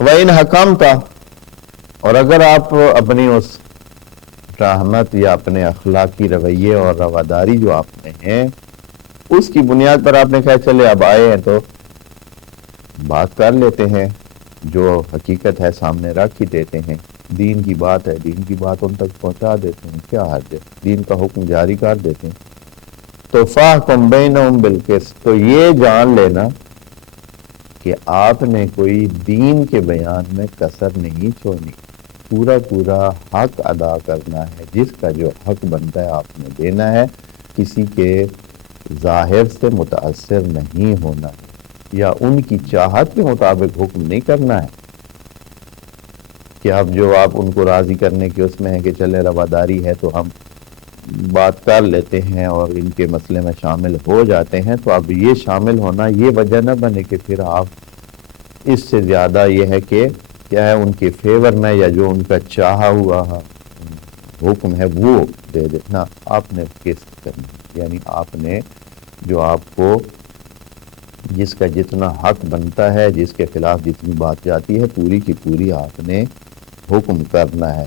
وَإِنْ حَكَمْتَ، اور اگر آپ اپنی اس رحمت یا اپنے اخلاقی رویے اور رواداری جو آپ میں ہیں اس کی بنیاد پر آپ نے کہا چلے اب آئے ہیں تو بات کر لیتے ہیں، جو حقیقت ہے سامنے رکھ ہی دیتے ہیں، دین کی بات ہے، دین کی بات ان تک پہنچا دیتے ہیں، کیا حرج ہے، دین کا حکم جاری کر دیتے ہیں۔ تو فاحکم بینہم بالقسط، تو یہ جان لینا کہ آپ نے کوئی دین کے بیان میں کسر نہیں چھوڑنی، پورا پورا حق ادا کرنا ہے، جس کا جو حق بنتا ہے آپ نے دینا ہے، کسی کے ظاہر سے متاثر نہیں ہونا ہے یا ان کی چاہت کے مطابق حکم نہیں کرنا ہے کہ اب جو آپ ان کو راضی کرنے کے اس میں ہے کہ چلے رواداری ہے تو ہم بات کر لیتے ہیں اور ان کے مسئلے میں شامل ہو جاتے ہیں، تو اب یہ شامل ہونا یہ وجہ نہ بنے کہ پھر آپ اس سے زیادہ یہ ہے کہ کیا ہے ان کے فیور میں یا جو ان کا چاہا ہوا حکم ہے وہ دے دینا، آپ نے قسط کرنی، یعنی آپ نے جو آپ کو جس کا جتنا حق بنتا ہے، جس کے خلاف جتنی بات جاتی ہے، پوری کی پوری آپ نے حکم کرنا ہے۔